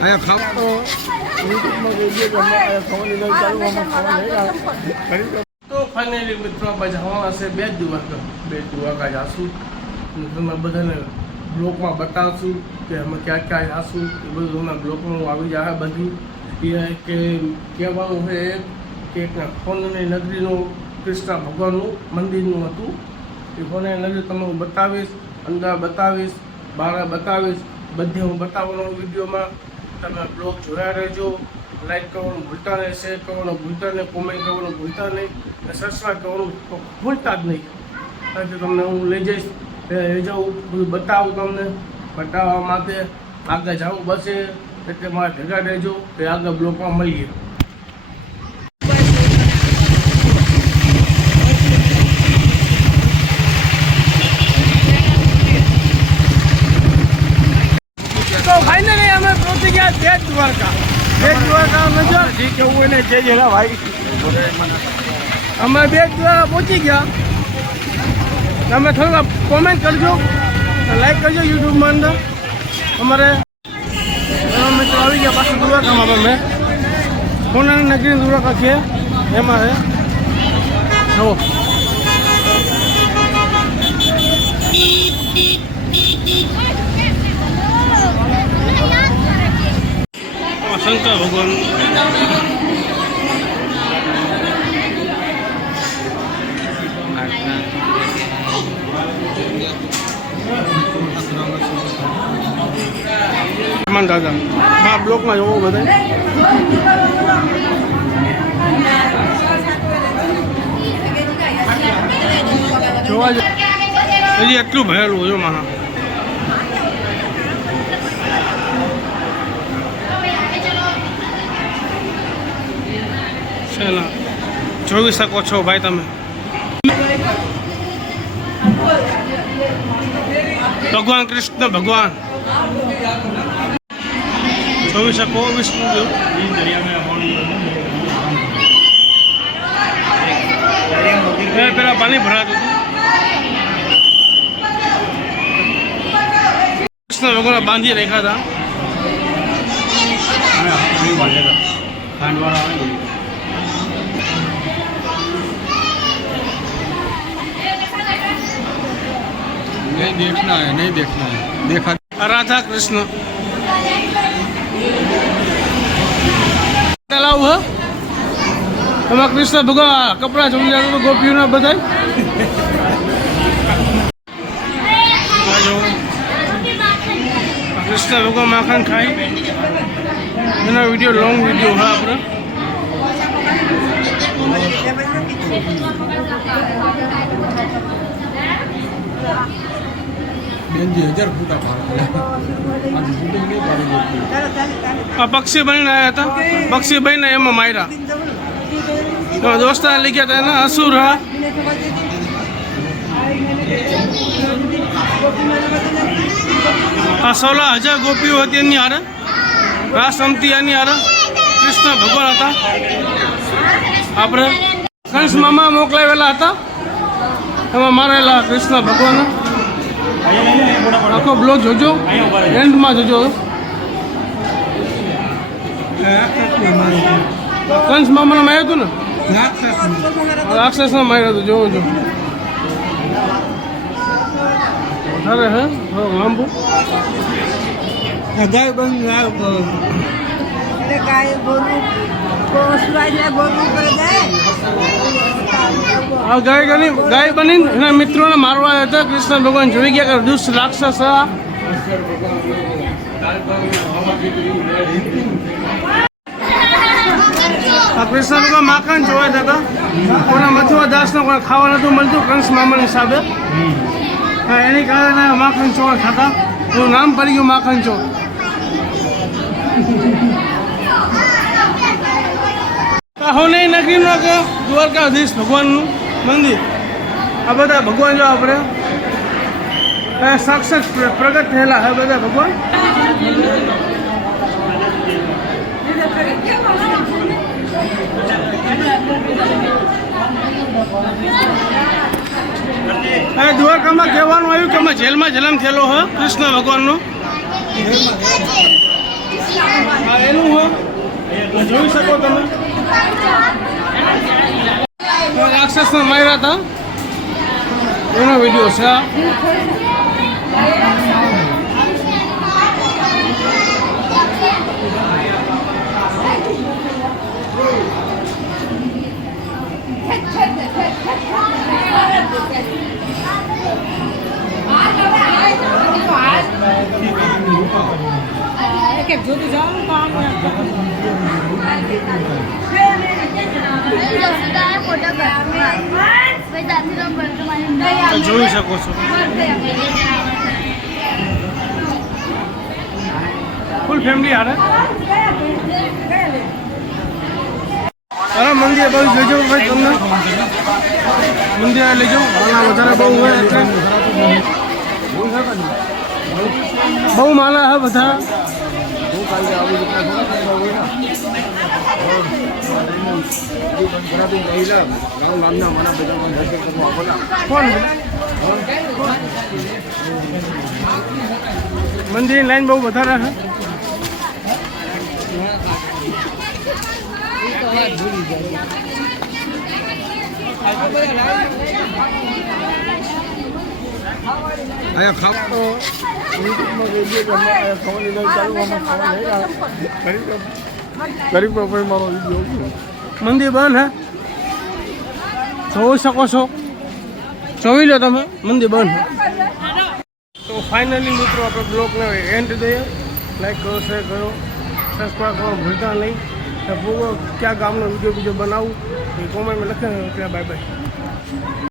અહીંયા ખાવ. ફાઇનલી મિત્રો આપણે જવાના છે બે જ દ્વારકા બે જ દ્વારકા જાશું તમે બધાને બ્લોકમાં બતાવશું કે અમે ક્યાં ક્યાં જાશું એ બધું અમે બ્લોકમાં આવી જાય બધું. એ કે કહેવાનું છે કે ફોનની નગરીનું કૃષ્ણ ભગવાનનું મંદિરનું હતું. ફોનની નગરી તમને હું બતાવીશ અંદર બતાવીશ બહાર બતાવીશ, બધે હું બતાવવાનો વિડીયોમાં. તમે બ્લોગ જોયા રહેજો. લાઈક કરવાનું ભૂલતા નહીં શેર કરવાનું ભૂલતા નહીં કોમેન્ટ કરવાનું ભૂલતા નહીં, અને સબસ્ક્રાઈબ કરવાનું ભૂલતા જ નહીં. કારણ કે તમને હું લઈ જઈશ લઈ જાઉં, બધું બતાવું તમને. બતાવવા માટે આગળ જવું બસે, એટલે મારે ભેગા રહેજો કે આગળ બ્લોકમાં મળીએ. તો ફાઇનલી અમે પહોંચી ગયા જય દ્વારકા. જય દ્વારકા અમે જો. જે કેવું હોય ને જય જેના ભાઈ અમે બે દ્વારકા પહોંચી ગયા. તમે થોડુંક કોમેન્ટ કરજો લાઈક કરજો યુટ્યુબમાં અંદર. અમારે અમે મિત્રો આવી ગયા પાછું દ્વારકામાં અમે સોનાની નગરી દ્વારકા છે. એમાં છે. જુઓ. શંકર ભગવાન હનુમાન દાદા આ બ્લોકમાં જોવો બધા જોવા જ હજી એટલું ભરેલું હોય મારા ચાલો જોઈ શકો છો ભાઈ તમે. ભગવાન કૃષ્ણ, ભગવાન. જોઈ શકો વિષ્ણુ એ પેલા પાણી ભરાતું હતું. કૃષ્ણ ભગવાન બાંધી રાખ્યા હતા. નહીં દેખના है नहीं देखना है देखा રાધા કૃષ્ણ તલાવ હ એમાં કૃષ્ણ ભગવાન કપડા ચોરી જાય તો ગોપીઓના બધા કૃષ્ણ ભગવાન માખણ ખાઈ એનો વિડીયો લોંગ વિડીયો હા આપણે બેનજી હજાર ફૂટા પાડે આ પક્ષી બનીને આવ્યા હતા? પક્ષી બનીને એમાં માર્યા. દોસ્તાર લઈ ગયા હતા એના અસુર હા? આ સોલા હજાર ગોપીઓ હતી એની હારે? રાસ રમતી એની હારે? કૃષ્ણ ભગવાન હતા? આપણે કંસ મામા મોકલાવેલા હતા? એમાં મારેલા કૃષ્ણ ભગવાન? આખો બ્લોગ જોજો. એન્ડમાં જોજો. કંસ મામાને માર્યું હતું ને? રાક્ષસને માર્યો હતું જોવો જો વધારે હે? લાંબુ. ગાય બંધ જાય ગાય બનીને એના મિત્રોને મારવા હતા. કૃષ્ણ ભગવાન જોઈ ગયા કે દુષ્ટ રાક્ષસ કૃષ્ણ ભગવાન માખણ જોવા જતા કોના મથુરા દાસને કોઈ ખાવા નતું મળતું કંસ મામાની હા, એની કારણે માખણ ચોર ખાતા. એનું નામ પડી ગયું માખણ ચોર હોને નગરીનો કે દ્વારકાધીશ ભગવાનનું મંદિર? આ બધા ભગવાન જો આપણે? સાક્ષાત પ્ર- પ્રગટ થયેલા હે બધા ભગવાન? અને દ્વારકામાં કહેવાનું આવ્યું કે અમે જેલમાં જન્મ થયેલો હ કૃષ્ણ ભગવાનનો. એનું હું. જોઈ શકો તમે? રાક્ષસને માર્યા હતા એનો વીડિયો છે આ. તમે જોઈ શકો છો. ફૂલ ફેમિલી હારે? અરે મંદિર બહુ જોજો ભાઈ તમને. મંદિર લઈ માલા વધારે બહુ હોય એટલે. બહુ માલા હા બધા. કાલે આવી રીતના થોડા થોડા હોય ને મહિલા રામ નામના મારા બધામાં દર્શન કરવા બધા કોણ મંદિરની લાઈન બહુ વધારે છે અહીંયા ખાવ તો યુટ્યુબમાં જોઈ કે અમે અહીંયા ખાવાની લઈ ચાલુ અમે ખાવા લઈ રહ્યા ગરીબ ગરીબ પર મારો વીડિયો મંદિર બંધ હે? જોઈ શકો છો. જોઈ લો તમે મંદિર બંધ હે. તો ફાઇનલી મિત્રો આપણે બ્લોગને એન્ડ દઈએ લાઈક કરો શેર કરો. સબસ્ક્રાઈબ કરો ભૂલતા નહીં. તો પૂરો ક્યાં ગામનો વીડિયો બીજો બનાવું એ કોમેન્ટમાં લખે. ત્યાં બાય બાય